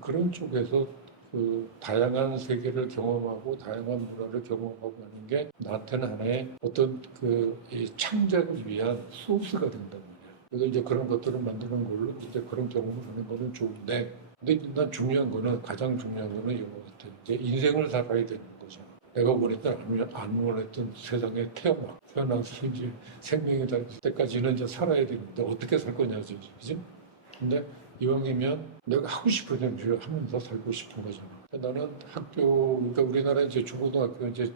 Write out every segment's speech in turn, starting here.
그런 쪽에서 그 다양한 세계를 경험하고 다양한 문화를 경험하고 하는 게 나한테는 하나의 어떤 이 창작을 위한 소스가 된단 말이야. 그래서 이제 그런 것들을 만드는 걸로 이제 그런 경험을 하는 거는 좋은데, 근데 난 중요한 거는 가장 중요한 거는 이거 같아. 이제 인생을 살아야 되는 거죠. 내가 원했던 안 원했던 세상에 태어나서 이제 생명이 닿을 때까지는 이제 살아야 되는데 어떻게 살 거냐지, 그지? 근데 이왕이면 내가 하고 싶은 일을 하면서 살고 싶은 거잖아. 나는 그러니까 우리나라 이제 중고등학교 이제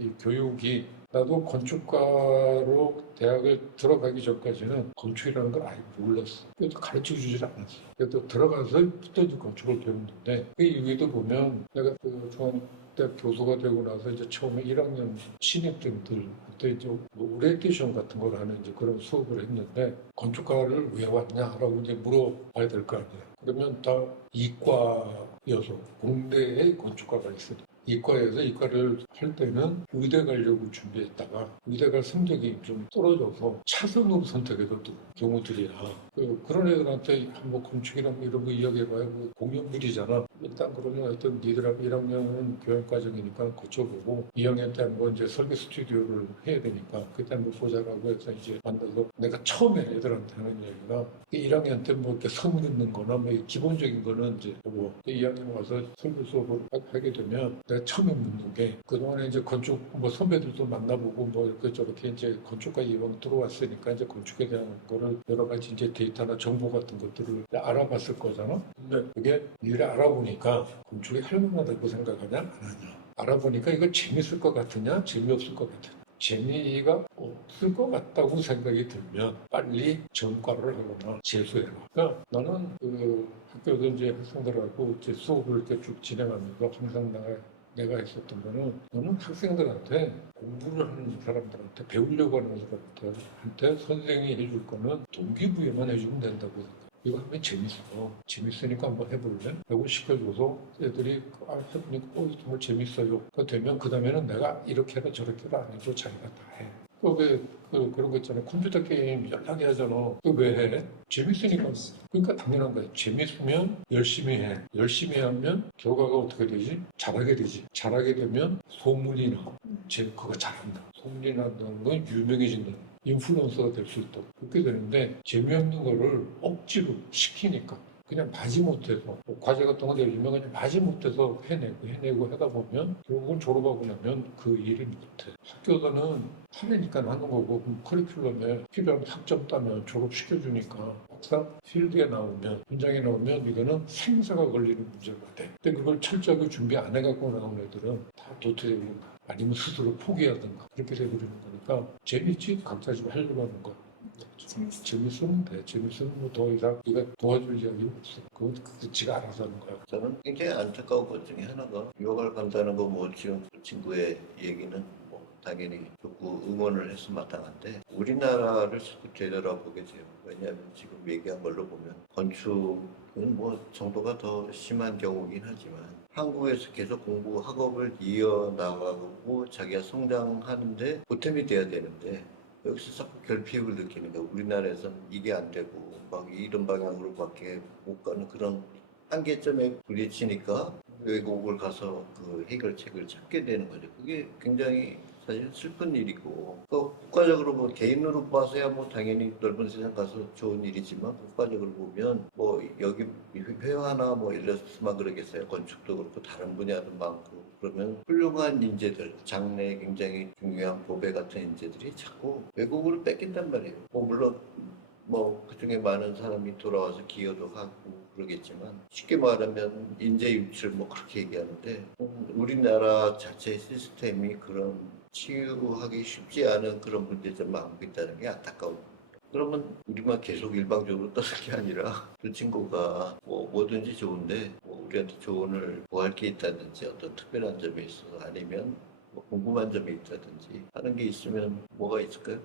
이 교육이 나도 건축가로 대학을 들어가기 전까지는 건축이라는 걸 아예 몰랐어. 그래도 가르쳐 주질 않았어. 그래도 들어가서부터 이제 건축을 배웠는데 그 이후에도 보면 내가 그 중앙대학 교수가 되고 나서 이제 처음에 1학년 신입생들 그때 이제 뭐 오리엔테이션 같은 걸 하는 이제 그런 수업을 했는데 건축가를 왜 왔냐라고 이제 물어봐야 될 거 아니에요. 그러면 다 이과여서 공대에 건축가가 있어요. 이과에서 이과를 할 때는 의대 가려고 준비했다가 의대 갈 성적이 좀 떨어져서 차선으로 선택해서 또 경우들이야. 그런 애들한테 뭐 건축이랑 이런 거 이야기해봐야 뭐 공연물이잖아. 일단 그러면 하여튼 니들하고 1학년은 교육과정이니까 거쳐보고 2학년 때 한번 이제 설계 스튜디오를 해야 되니까 그때 한번 보자라고 해서 이제 만나서 내가 처음에 애들한테 하는 얘기가 1학년 때 뭐 이렇게 선 긋는 거나 뭐 기본적인 거는 이제 보고 2학년 와서 설계 수업을 하게 되면 내가 처음에 묻는 게 그동안에 이제 건축 뭐 선배들도 만나보고 뭐 이렇게 저렇게 이제 건축가 이왕 들어왔으니까 이제 건축에 대한 거를 여러 가지 이제 데이터나 정보 같은 것들을 알아봤을 거잖아. 근데 그게 일을 알아보니까 건축이 할 만하다고 생각하냐 안 하냐. 알아보니까 이거 재밌을 것 같으냐 재미없을 것 같으냐. 재미가 없을 것 같다고 생각이 들면 빨리 전과를 하거나 재수해라. 그러니까 나는 그 학교도 이제 학생들하고 이제 수업을 이렇게 쭉 진행하면서 항상 내가 했었던 거는 너는 학생들한테 공부를 하는 사람들한테 배우려고 하는 사람들한테 선생이 해줄 거는 동기부여만 해주면 된다고 생각해. 이거 하면 재밌어. 재밌으니까 한번 해볼래? 라고 시켜줘서 애들이 해보니까 정말 재밌어요. 그 되면 그 다음에는 내가 이렇게 해라 저렇게 해라 안 해도 자기가 다 해. 그런 거 있잖아. 컴퓨터 게임 연락이 하잖아. 그 왜 해? 재밌으니까. 그러니까 당연한 거야. 재밌으면 열심히 해. 열심히 하면 결과가 어떻게 되지? 잘하게 되지. 잘하게 되면 소문이 나. 그거 잘한다. 소문이 난다는 건 유명해진다. 인플루언서가 될 수 있다. 그렇게 되는데 재미없는 거를 억지로 시키니까 그냥 마지못해서 뭐 과제 같은 거 내주면 그냥 마지못해서 해내고 하다 보면 결국은 졸업하고 나면 그 일을 못해. 학교에서는 하려니까 하는 거고 커리큘럼에 필요한 학점 따면 졸업시켜주니까 막상 필드에 나오면 현장에 나오면 이거는 생사가 걸리는 문제가 돼. 근데 그걸 철저하게 준비 안 해갖고 나온 애들은 다 도태되고 아니면 스스로 포기하든가 그렇게 돼버리는 거니까 재밌지? 각자 좀 하려고 하는 거. 재밌으면 돼. 재밌으면 뭐 더 이상 네가 도와줄 이야기는 없어. 그건 지가 알아서 하는 거야. 저는 굉장히 안타까운 것 중에 하나가 유학을 간다는 거 뭐 지금 그 친구의 얘기는 뭐 당연히 듣고 응원을 해서 마땅한데 우리나라를 자꾸 되돌아보게 돼요. 왜냐하면 지금 얘기한 걸로 보면 건축은 뭐 정도가 더 심한 경우긴 하지만 한국에서 계속 공부 학업을 이어나가고 자기가 성장하는데 보탬이 돼야 되는데 여기서 자꾸 결핍을 느끼는 거야. 우리나라에서는 이게 안 되고 막 이런 방향으로밖에 못 가는 그런 한계점에 부딪히니까 외국을 가서 그 해결책을 찾게 되는 거죠. 그게 굉장히 사실 슬픈 일이고 또 국가적으로 뭐 개인으로 봐서야 뭐 당연히 넓은 세상 가서 좋은 일이지만 국가적으로 보면 뭐 여기 회화나 뭐 일러스트만 그러겠어요. 건축도 그렇고 다른 분야도 많고 그러면 훌륭한 인재들 장래에 굉장히 중요한 보배 같은 인재들이 자꾸 외국으로 뺏긴단 말이에요. 뭐 물론 뭐 그중에 많은 사람이 돌아와서 기여도 하고 그러겠지만 쉽게 말하면 인재 유출 뭐 그렇게 얘기하는데 우리나라 자체 시스템이 그런 치유하기 쉽지 않은 그런 문제점을 안고 있다는 게 안타까워. 그러면 우리만 계속 일방적으로 떠는 게 아니라 그 친구가 뭐 뭐든지 좋은데 뭐 우리한테 조언을 구할 게 있다든지 어떤 특별한 점이 있어서 아니면 뭐 궁금한 점이 있다든지 하는 게 있으면 뭐가 있을까요?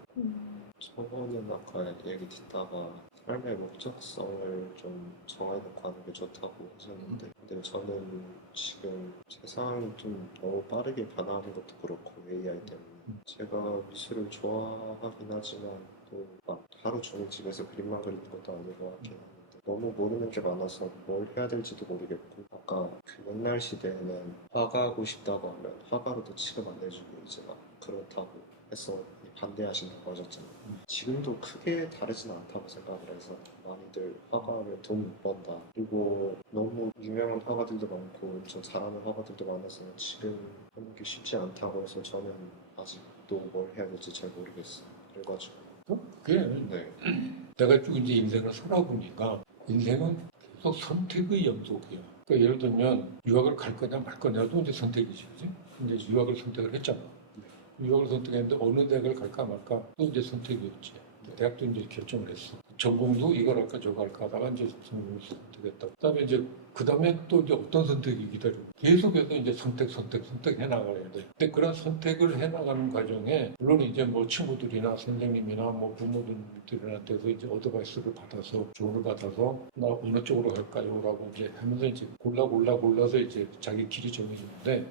저거는 아까 얘기 듣다가 삶의 목적성을 좀 정해놓고 하는 게 좋다고 하셨는데 근데 저는 지금 세상이 좀 너무 빠르게 변하는 것도 그렇고 AI 때문에 제가 미술을 좋아하긴 하지만 또 막 하루 종일 집에서 그림만 그리는 것도 아닌 것 같긴 하는데 너무 모르는 게 많아서 뭘 해야 될지도 모르겠고 아까 그 옛날 시대에는 화가하고 싶다고 하면 화가로도 취급 안 해주고 이제 막 그렇다고 해서 반대하신다고 하셨잖아요. 지금도 크게 다르진 않다고 생각을 해서 많이들 화가하면 돈 못 번다. 그리고 너무 유명한 화가들도 많고 엄청 잘하는 화가들도 많아서 지금 하는 게 쉽지 않다고 해서 저는 아직도 뭘 해야 될지 잘 모르겠어요. 그래가지고 그게 네. 내가 쭉 이제 인생을 살아보니까 인생은 계속 선택의 연속이야. 그러니까 예를 들면 유학을 갈 거냐 말 거냐도 이제 선택이지, 그지? 이제 유학을 선택을 했잖아. 유학을 선택했는데 어느 대학을 갈까 말까 또 이제 선택이었지. 대학도 이제 결정을 했어. 전공도 이걸 할까 저거 할까 하다가 이제 전공을 선택했다. 그다음에 또 이제 어떤 선택이 기다리고 계속해서 이제 선택해 나가야 돼. 근데 그런 선택을 해 나가는 과정에 물론 이제 뭐 친구들이나 선생님이나 뭐 부모님들한테서 이제 어드바이스를 받아서 조언을 받아서 나 어느 쪽으로 갈까요라고 이제 하면서 이제 골라서 이제 자기 길이 정해지는데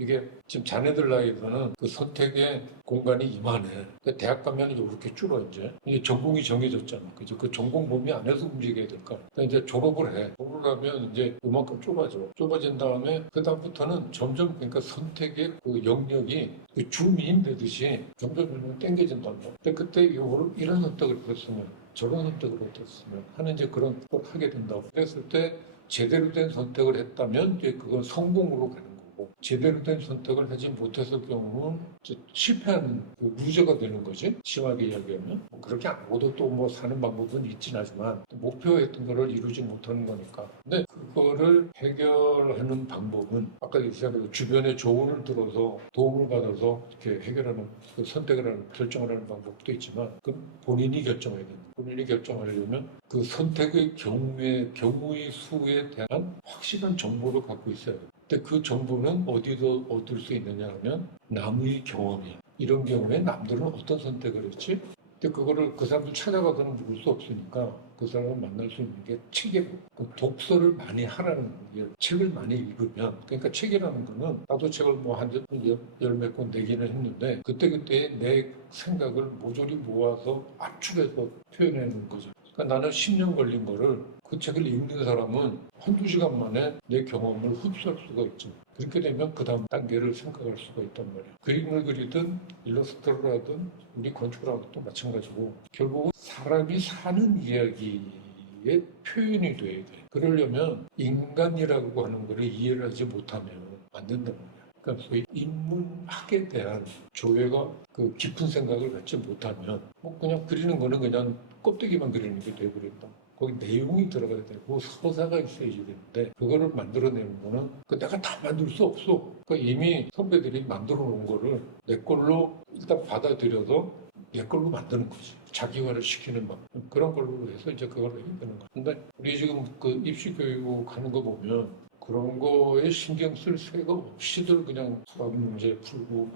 이게 지금 자네들 나이에서는 그 선택의 공간이 이만해. 그러니까 대학 가면 이렇게 줄어 이제 전공이 정해졌잖아. 그죠? 그 전공 범위 안에서 움직여야 될 거. 그러니까 이제 졸업을 해. 졸업을 하면 이제 이만큼 좁아져. 좁아진 다음에 그 다음부터는 점점 그러니까 선택의 그 영역이 그 줌인 되듯이 점점 당겨진단 말이야. 근데 그때 이런 선택을 했으면 저런 선택을 했으면 하는 이제 그런 걸 하게 된다고. 그랬을 때 제대로 된 선택을 했다면 이제 그건 성공으로 가는 거고 제대로 된 선택을 하지 못했을 경우는 이제 실패하는 그 루저가 되는 거지. 심하게 이야기하면 뭐 그렇게 안 하고도 또 뭐 사는 방법은 있긴 하지만 목표했던 거를 이루지 못하는 거니까. 근데 그거를 해결하는 방법은 아까 얘기한 주변의 조언을 들어서 도움을 받아서 이렇게 해결하는 그 선택을 하는 결정을 하는 방법도 있지만 그건 본인이 결정해야 된다. 본인이 결정하려면 그 선택의 경우의 수에 대한 확실한 정보를 갖고 있어야 돼요. 근데 그 정보는 어디서 얻을 수 있느냐 하면 남의 경험이야. 이런 경우에 남들은 어떤 선택을 했지? 근데 그거를 그 사람들 찾아가서는 볼 수 없으니까 그 사람을 만날 수 있는 게 책이고 그 독서를 많이 하라는 게 책을 많이 읽으면 그러니까 책이라는 거는 나도 책을 뭐 한 열 몇 권 내기는 했는데 그때그때 내 생각을 모조리 모아서 압축해서 표현하는 거죠. 그러니까 나는 10년 걸린 거를 그 책을 읽는 사람은 한두 시간 만에 내 경험을 흡수할 수가 있죠. 그렇게 되면 그 다음 단계를 생각할 수가 있단 말이에요. 그림을 그리든 일러스트를 하든 우리 건축을 하고도 마찬가지고 결국은 사람이 사는 이야기의 표현이 돼야 돼. 그러려면 인간이라고 하는 것을 이해를 하지 못하면 안 된단 말이에요. 그러니까 소위 인문학에 대한 조예가 그 깊은 생각을 갖지 못하면 뭐 그냥 그리는 거는 그냥 껍데기만 그리는 게 되어버린다. 거기 내용이 들어가야 되고 서사가 있어야지 되는데 그거를 만들어내는 거는 그 내가 다 만들 수 없어. 그러니까 이미 선배들이 만들어 놓은 거를 내 걸로 일단 받아들여서 내 걸로 만드는 거지. 자기화를 시키는 방 그런 걸로 해서 이제 그걸 해야 되는 거야. 근데 우리 지금 그 입시 교육 하는 거 보면 그런 거에 신경 쓸 새가 없이들 그냥 수학 문제 풀고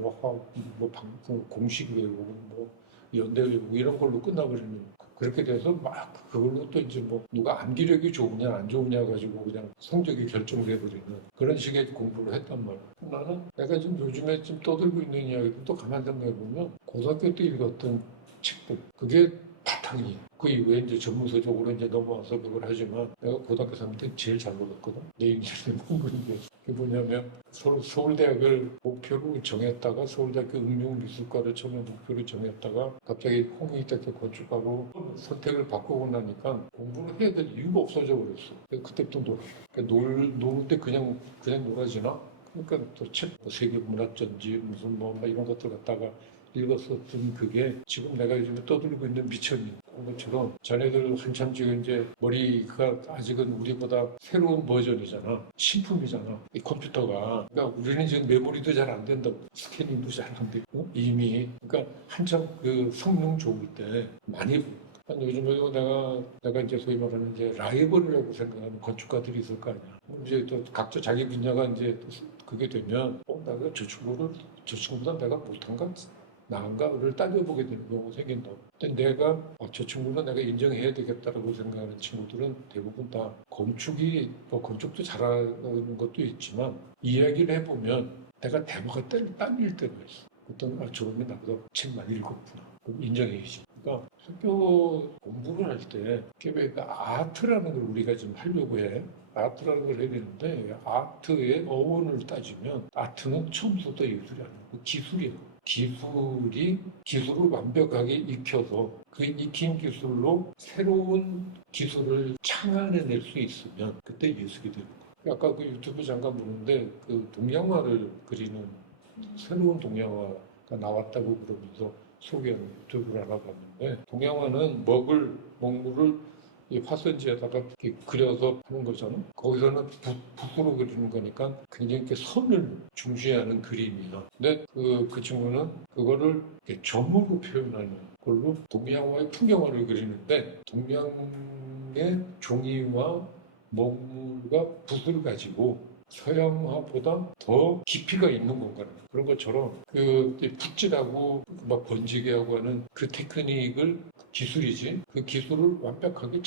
그 공식 외우고 뭐 연대 외우고 이런 걸로 끝나버리는 그렇게 돼서 막 그걸로 또 이제 뭐 누가 암기력이 좋으냐 안 좋으냐 가지고 그냥 성적이 결정돼 버리는 그런 식의 공부를 했단 말이야. 나는 내가 지금 요즘에 지금 떠들고 있는 이야기도 또 가만 생각해 보면 고등학교 때 읽었던 책들 그게 바탕이 그 이후에 이제 전문서 쪽으로 이제 넘어와서 그걸 하지만 내가 고등학교 3년 때 제일 잘 먹었거든. 내 인생의 공부인 게 그게 뭐냐면 서울대학을 목표로 정했다가 서울대학교 응용미술과를 처음에 목표로 정했다가 갑자기 홍익대학교 건축하고 선택을 바꾸고 나니까 공부를 해야 될 이유가 없어져 버렸어. 그때부터 놀아. 노는데 그냥 놀아지나? 그러니까 또 책, 세계문화전지 무슨 뭐 이런 것들 갖다가 읽었었던 그게 지금 내가 요즘에 떠들고 있는 미천이 그런 것처럼 자네들 한참 지금 이제 머리가 아직은 우리보다 새로운 버전이잖아. 신품이잖아. 이 컴퓨터가. 그러니까 우리는 지금 메모리도 잘 안 된다고. 스캐닝도 잘 안 되고 이미. 그러니까 한참 그 성능 좋을 때 많이 요즘에도 내가 이제 소위 말하는 이제 라이벌이라고 생각하는 건축가들이 있을 거 아니야. 이제 또 각자 자기 분야가 이제 그게 되면 내가 저 친구보다 내가 못한가? 나은가를 따져보게 되는 경우가 생긴다. 근데 내가 저 친구는 내가 인정해야 되겠다라고 생각하는 친구들은 대부분 다 건축이 뭐 건축도 잘하는 것도 있지만 이야기를 해보면 내가 대화가 딸릴 때가 있어. 어떤 저분이 나보다 책 많이 읽었구나. 그럼 인정해야지. 보니까 학교 공부를 할 때 왜 그 아트라는 걸 우리가 지금 하려고 해. 아트라는 걸 해야 되는데 아트의 어원을 따지면 아트는 처음부터 예술이 아니고 기술이에요. 기술을 완벽하게 익혀서 그 익힌 기술로 새로운 기술을 창안해낼 수 있으면 그때 예술이 되는 거예요. 아까 그 유튜브 잠깐 보는데 그 동양화를 그리는 새로운 동양화가 나왔다고 그러면서 소개한 유튜브를 하나 봤는데 동양화는 먹물을 이 화선지에다가 이렇게 그려서 하는 거잖아. 거기서는 붓으로 그리는 거니까 굉장히 이렇게 선을 중시하는 그림이야. 근데 그 친구는 그거를 이렇게 점으로 표현하는 걸로 동양화의 풍경화를 그리는데 동양의 종이와 먹물과 붓을 가지고 서양화보다 더 깊이가 있는 공간 그런 것처럼 그 붓질하고 막 번지게 하고 하는 그 테크닉을 기술이지 그 기술을 완벽하게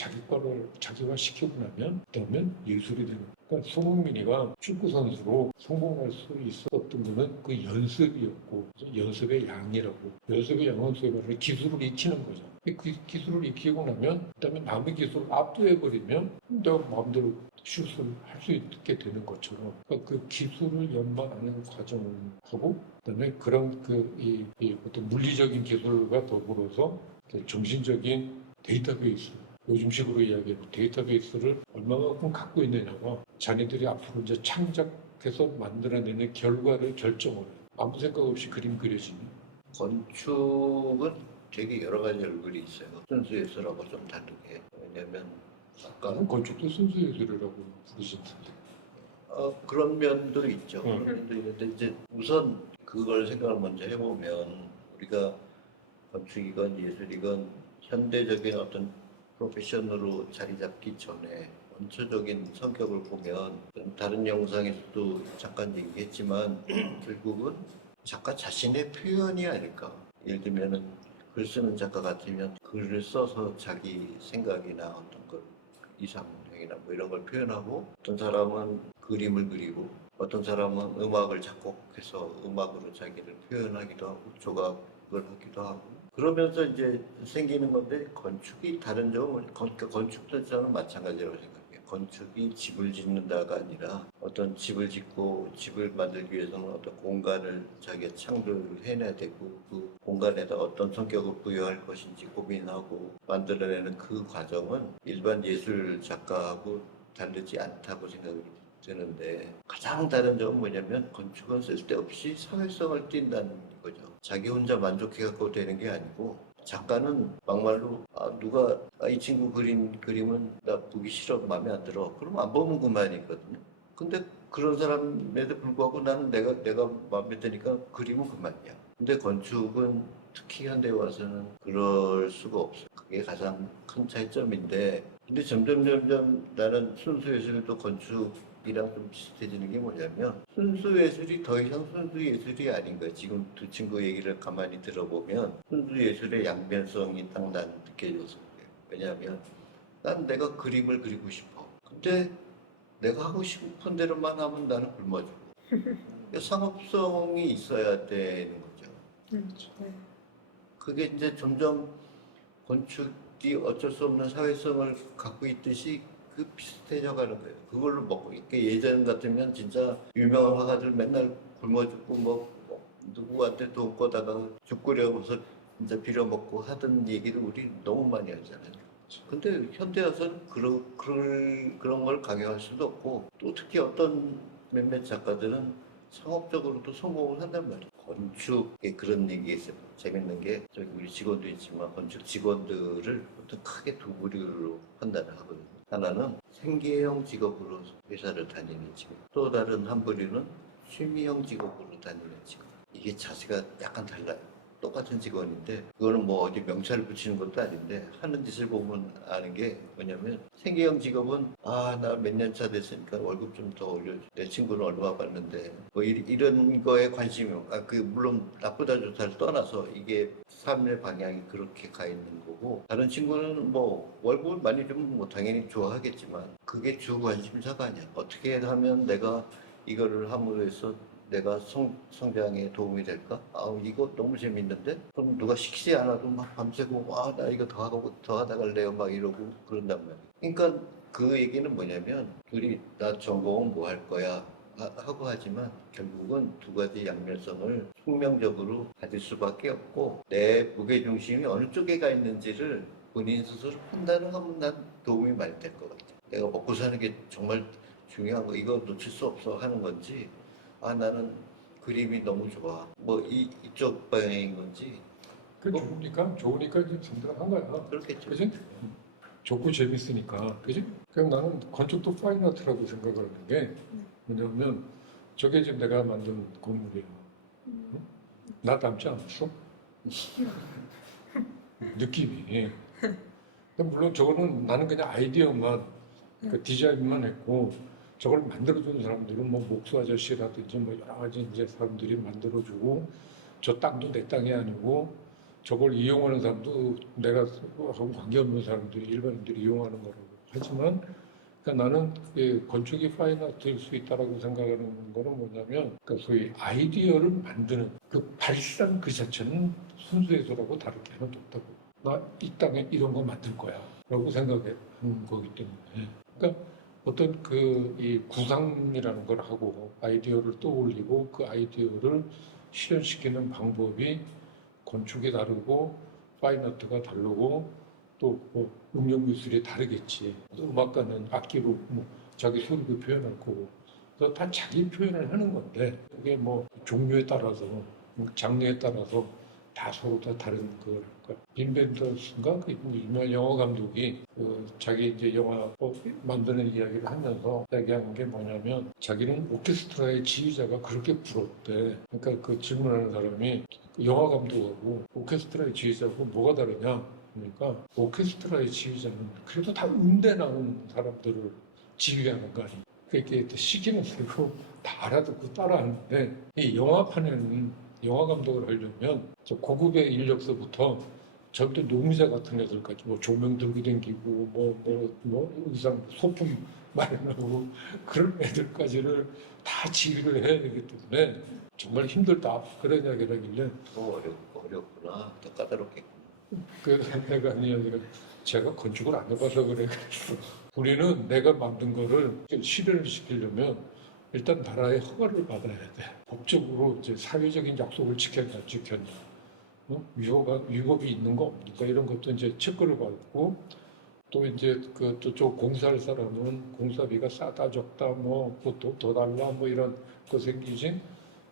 자기화 시키고 나면 그다음에 예술이 되는 거예요. 그러니까 손흥민이가 축구 선수로 성공할 수 있었던 거는 그 연습이었고 연습의 양이라고 연습의 양은 소위 말하는 기술을 익히는 거죠. 그 기술을 익히고 나면 그다음에 남의 기술을 압도해 버리면 내가 마음대로 슛을 할 수 있게 되는 것처럼 그러니까 그 기술을 연마하는 과정을 하고 그다음에 그런 이 어떤 물리적인 기술과 더불어서 정신적인 데이터베이스 요즘식으로 이야기하는 데이터베이스를 얼마만큼 갖고 있느냐가 자기들이 앞으로 이제 창작해서 만들어내는 결과를 결정을 해요. 아무 생각 없이 그림 그려지니 건축은 되게 여러 가지 얼굴이 있어요. 순수예술하고 좀 다르게. 왜냐면 아까 그런 건축도 순수예술이라고 부르시던데 그런 면도 있죠. 응. 그런 면도 있는데 이제 우선 그걸 생각을 먼저 해보면 우리가 건축이건 예술이건 현대적인 어떤 프로페션으로 자리 잡기 전에 원초적인 성격을 보면 다른 영상에서도 잠깐 얘기했지만 결국은 작가 자신의 표현이 아닐까. 예를 들면은 글 쓰는 작가 같으면 글을 써서 자기 생각이나 어떤 걸 이상형이나 뭐 이런 걸 표현하고 어떤 사람은 그림을 그리고 어떤 사람은 음악을 작곡해서 음악으로 자기를 표현하기도 하고 조각을 하기도 하고 그러면서 이제 생기는 건데 건축이 다른 점은 건축도 저는 마찬가지라고 생각해요. 건축이 집을 짓는다가 아니라 어떤 집을 짓고 집을 만들기 위해서는 어떤 공간을 자기가 창조를 해내야 되고 그 공간에다 어떤 성격을 부여할 것인지 고민하고 만들어내는 그 과정은 일반 예술 작가하고 다르지 않다고 생각이 드는데 가장 다른 점은 뭐냐면 건축은 쓸데없이 사회성을 띈다는 거죠. 자기 혼자 만족해갖고 되는 게 아니고 작가는 막말로 누가 이 친구 그린 그림은 나 보기 싫어 마음에 안 들어 그럼 안 보면 그만이거든요. 근데 그런 사람에도 불구하고 나는 내가 마음에 드니까 그림은 그만이야. 근데 건축은 특히 현대에 와서는 그럴 수가 없어요. 그게 가장 큰 차이점인데 근데 점점 나는 순수예술도 건축이랑 좀 비슷해지는 게 뭐냐면 순수예술이 더 이상 순수예술이 아닌 거야. 지금 두 친구 얘기를 가만히 들어보면 순수예술의 양면성이 딱 난 느껴져서 그래요. 왜냐하면 난 내가 그림을 그리고 싶어. 근데 내가 하고 싶은 대로만 하면 나는 굶어지고 상업성이 있어야 되는 거죠. 네. 그게 이제 점점 건축이 어쩔 수 없는 사회성을 갖고 있듯이 그 비슷해져 가는 거예요. 그걸로 먹고 이렇게 예전 같으면 진짜 유명한 화가들 맨날 굶어 죽고 누구한테 돈 꿔다가 죽 끓여서 진짜 빌어먹고 하던 얘기를 우리 너무 많이 하잖아요. 근데 현대 와서는 그런 걸 강요할 수도 없고 또 특히 어떤 몇몇 작가들은 상업적으로도 성공을 한단 말이에요. 건축에 그런 얘기 있어요. 재밌는 게 저기 우리 직원도 있지만 건축 직원들을 보통 크게 두 부류로 판단을 하거든요. 하나는 생계형 직업으로 회사를 다니는 직업, 또 다른 한 부류는 취미형 직업으로 다니는 직업. 이게 자세가 약간 달라요. 똑같은 직원인데 그거는 뭐 어디 명찰을 붙이는 것도 아닌데 하는 짓을 보면 아는 게 뭐냐면 생계형 직업은 나 몇 년 차 됐으니까 월급 좀 더 올려줘. 내 친구는 얼마 받는데 뭐 이런 거에 관심이 물론 나쁘다 좋다를 떠나서 이게 삶의 방향이 그렇게 가 있는 거고 다른 친구는 뭐 월급을 많이 주면 뭐 당연히 좋아하겠지만 그게 주 관심사가 아니야. 어떻게 하면 내가 이거를 함으로 해서 내가 성장에 도움이 될까? 아, 이거 너무 재밌는데? 그럼 누가 시키지 않아도 막 밤새고, 아, 나 이거 더 하다 갈래요. 막 이러고 그런단 말이에요. 그러니까 그 얘기는 뭐냐면, 둘이 나 전공은 뭐 할 거야? 하고 하지만 결국은 두 가지 양면성을 숙명적으로 가질 수밖에 없고, 내 무게중심이 어느 쪽에 가 있는지를 본인 스스로 판단을 하면 난 도움이 많이 될 것 같아. 내가 먹고 사는 게 정말 중요한 거, 이거 놓칠 수 없어 하는 건지, 아, 나는 그림이 너무 좋아. 뭐, 이쪽 방향인 건지, 그 좋으니까 이제 선택한 거야. 그렇겠죠. 그지? 좋고 재밌으니까. 그지? 그럼 나는 건축도 파인아트라고 생각을 하는 게 뭐냐면 저게 지금 내가 만든 건물이야. 응? 나 닮지 않았어? 느낌이. 근데 물론 저거는 나는 그냥 아이디어만, 그 디자인만 했고, 저걸 만들어준 사람들은 뭐 목수 아저씨라든지 뭐 여러 가지 이제 사람들이 만들어주고, 저 땅도 내 땅이 아니고, 저걸 이용하는 사람도 내가 하고 관계없는 사람들이 일반인들이 이용하는 거라고 하지만, 그러니까 나는 그 건축이 파인아트일 수 있다라고 생각하는 거는 뭐냐면, 그러니까 소위 아이디어를 만드는 그 발상 그 자체는 순수예술하고 다르게 하나도 없다고. 나 이 땅에 이런 거 만들 거야. 라고 생각하는 거기 때문에. 그러니까 어떤 그 이 구상이라는 걸 하고 아이디어를 떠올리고 그 아이디어를 실현시키는 방법이 건축이 다르고 파인아트가 다르고 또 뭐 음악 미술이 다르겠지. 또 음악가는 악기로 뭐 자기 소리도 표현할 거고. 그래서 다 자기 표현을 하는 건데 그게 뭐 종류에 따라서 장르에 따라서 다 서로 다 다른 거랄까. 빈 벤더스인가 그 유명한 영화 감독이 그 자기 이제 영화 만드는 이야기를 하면서 이야기하는 게 뭐냐면 자기는 오케스트라의 지휘자가 그렇게 부럽대. 그러니까 그 질문하는 사람이 그 영화 감독하고 오케스트라의 지휘자하고 뭐가 다르냐? 그러니까 오케스트라의 지휘자는 그래도 다 음대 나온 사람들을 지휘하는 거 아니야. 그렇게 시키는 대로 다 알아듣고 따라하는데 이 영화판에는 영화 감독을 하려면 저 고급의 인력서부터 절대 노무사 같은 애들까지 뭐 조명 들고 다니고 뭐 의상 소품 마련하고 그런 애들까지를 다 지휘를 해야 되기 때문에 정말 힘들다 그런 이야기를 하길래 너무 어렵구나. 더 까다롭겠구나. 그래서 내가 이야기를 제가 건축을 안 해봐서 그래. 우리는 내가 만든 거를 실현을 시키려면 일단 나라의 허가를 받아야 돼. 법적으로 이제 사회적인 약속을 지켰냐, 안 지켰냐. 위법이 있는 거 없니까 이런 것도 이제 체크를 받고 또 이제 그 저쪽 공사할 사람은 공사비가 싸다 적다 뭐더 달라 뭐 이런 거 생기지.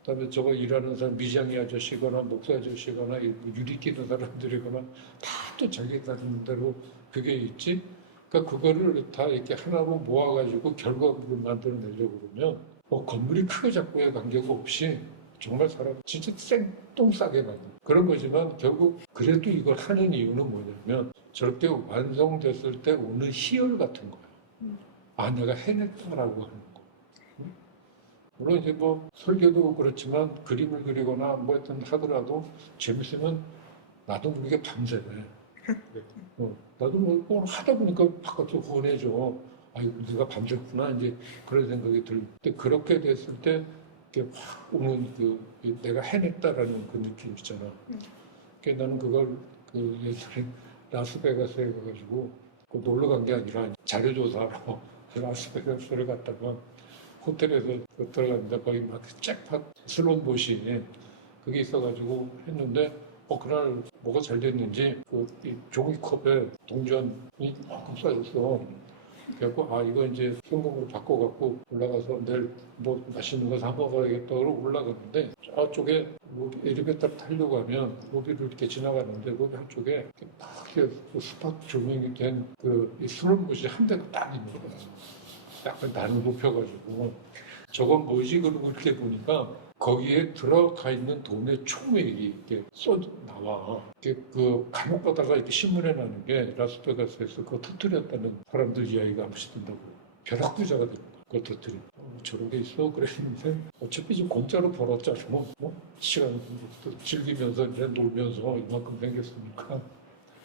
그다음에 저거 일하는 사람 미장이 아저씨거나 목사 아저씨거나 유리 끼는 사람들이거나 다 또 자기 다른 대로 그게 있지. 그러니까 그거를 다 이렇게 하나로 모아가지고 결과물을 만들어내려고 그러면 뭐 건물이 크고 작고에 관계가 없이 정말 사람 진짜 생똥싸게 만든 그런 거지만 결국 그래도 이걸 하는 이유는 뭐냐면 저렇게 완성됐을 때 오는 희열 같은 거야. 아 내가 해냈다라고 하는 거. 물론 이제 뭐 설계도 그렇지만 그림을 그리거나 뭐 하여튼 하더라도 재밌으면 나도 모르게 밤새. 나도 뭐 하다 보니까 바깥으로 후원해줘. 아이고 네가 밤새구나 이제 그런 생각이 들 때 그렇게 됐을 때 이렇게 확 오는 그 내가 해냈다라는 그 느낌 있잖아. 그러니까 나는 그걸 그 예전에 라스베가스에 가가지고 그 놀러 간 게 아니라 자료조사하러 라스베가스를 갔다가 호텔에서 들어갔는데 거기 막 잭팟 슬롯봇이 그게 있어가지고 했는데 그날 뭐가 잘 됐는지 이 종이컵에 동전이 막 쌓였어. 그래갖고 아 이거 이제 현금으로 바꿔갖고 올라가서 내일 뭐 맛있는 거 사 먹어야겠다 그러고 올라갔는데 저쪽에 엘리베이터 타려고 하면 로비를 이렇게 지나가는데 로비 한쪽에 이렇게 막 이렇게 스팟 조명이 된그 슬롯봇이 한 대가 딱 있는 거야. 약간 난을 높여가지고 저건 뭐지? 그러고 이렇게 보니까 거기에 들어가 있는 돈의 총액이 이렇게 써 나와. 이렇게 그 감옥 가다가 이렇게 신문에 나는 게 라스베가스에서 그거 터뜨렸다는 사람들 이야기가 한 번씩 든다고. 벼락부자가 되는 거야. 그거 터뜨리고. 저런 게 있어? 그랬는데 어차피 지금 공짜로 벌었잖아. 시간 즐기면서 이제 놀면서 이만큼 생겼으니까.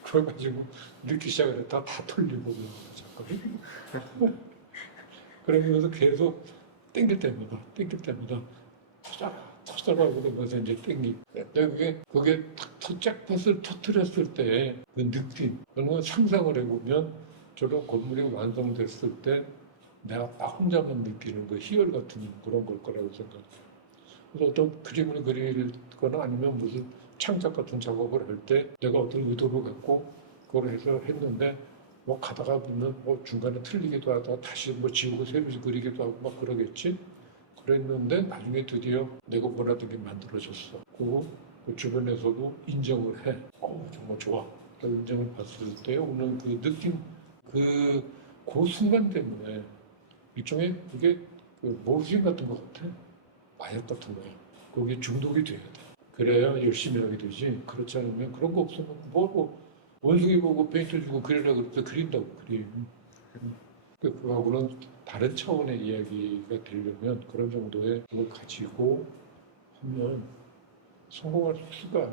그래가지고 늦기 시작을 했다 다 털리고 잠깐. 그러면서 계속 땡길 때마다 터져라 그러면서 이제 땡기. 근데 그게 잭팟을 터뜨렸을 때 그 느낌, 그런 걸 상상을 해보면 저런 건물이 완성됐을 때 내가 나 혼자만 느끼는 그 희열 같은 그런 걸 거라고 생각해요. 그래서 어떤 그림을 그리거나 아니면 무슨 창작 같은 작업을 할 때 내가 어떤 의도를 갖고 그걸 해서 했는데 뭐 가다가 보면 뭐 중간에 틀리기도 하다가 다시 뭐 지우고 새로 그리기도 하고 막 그러겠지. 그랬는데 나중에 드디어 내가 원하던 게 만들어졌어. 그 주변에서도 인정을 해. 정말 좋아. 그 인정을 받았을 때 오는 그 느낌, 그 순간 때문에 일종의 그게 그 모르짐 같은 것 같아. 마약 같은 거야. 거기에 중독이 돼야 돼. 그래야 열심히 하게 되지. 그렇지 않으면 그런 거 없으면 뭐 원숭이 보고 페인트 주고 그리려고 그럴 때 그린다고 그림. 그거하고는 다른 차원의 이야기가 되려면 그런 정도의 그걸 가지고 하면 성공할 수가